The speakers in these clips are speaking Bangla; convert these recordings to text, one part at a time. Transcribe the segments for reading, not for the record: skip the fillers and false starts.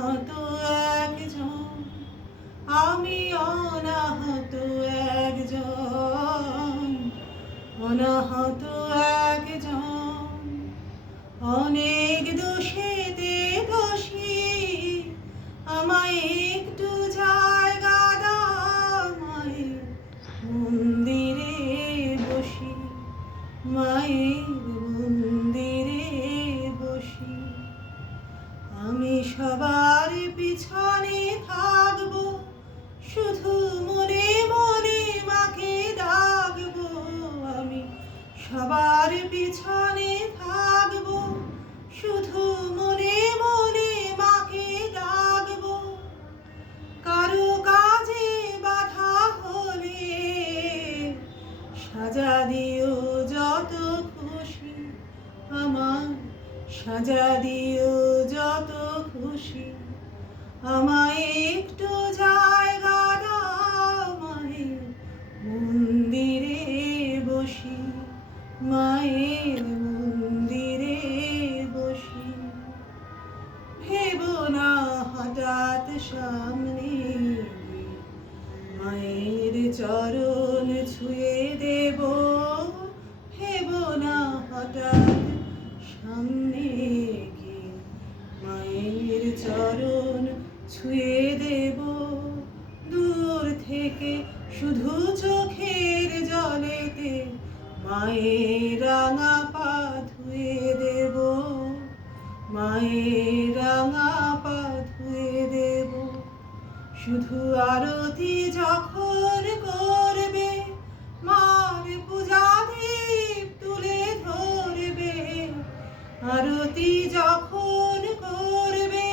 অনাহত একজন, আমি অনাহত একজন, অনাহত একজন। অনেক দোষেতে দোষী, আমায় একটু জায়গা দাও মায়ের মন্দিরে বসি, মায়ের মন্দিরে বসি। আমি সবার পিছনে থাকবো, শুধু মনে মনে মাকে ডাকবো। আমি সবার পিছনে থাকবো, শুধু মনে মনে মাকে ডাকবো। কারো কাজে বাধা হলে সাজা দিও যত খুশি, আমার সাজা দিও যত খুশি। আমায় একটু জায়গা দাও মায়ের মন্দিরে বসি, মায়ের মন্দিরে বসি। ভেবো না হঠাৎ সামনে মায়ের চরণ ছুঁয়ে দেব, ভেবো না হঠাৎ সামনে গিয়ে মায়ের চরণ ছুঁয়ে দেব। দূর থেকে শুধু চোখের জলেতে মায়ের রাঙা পা ধুয়ে দেব, মায়ের রাঙা পা ধুয়ে দেব। শুধু আরতি যখন করবে, মার পূজা দীপ তুলে ধরবে। আরতি যখন করবে,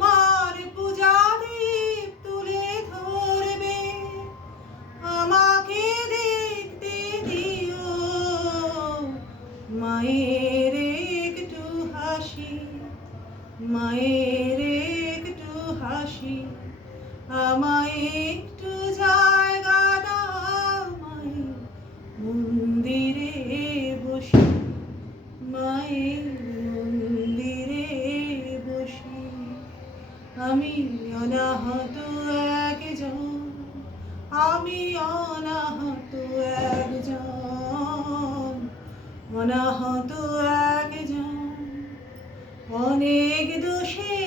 মার পূজা দীপ তুলে ধরবে। আমাকে দেখতে দিও মায়ের একটু হাসি, মায়ের একটু হাসি। আমায় একটু জায়গা দাও মায়ের মন্দিরে বসি, মায়ের মন্দিরে বসি। আমি অনাহত একজন, আমি অনাহত একজন, অনাহত একজন। অনেক দোষে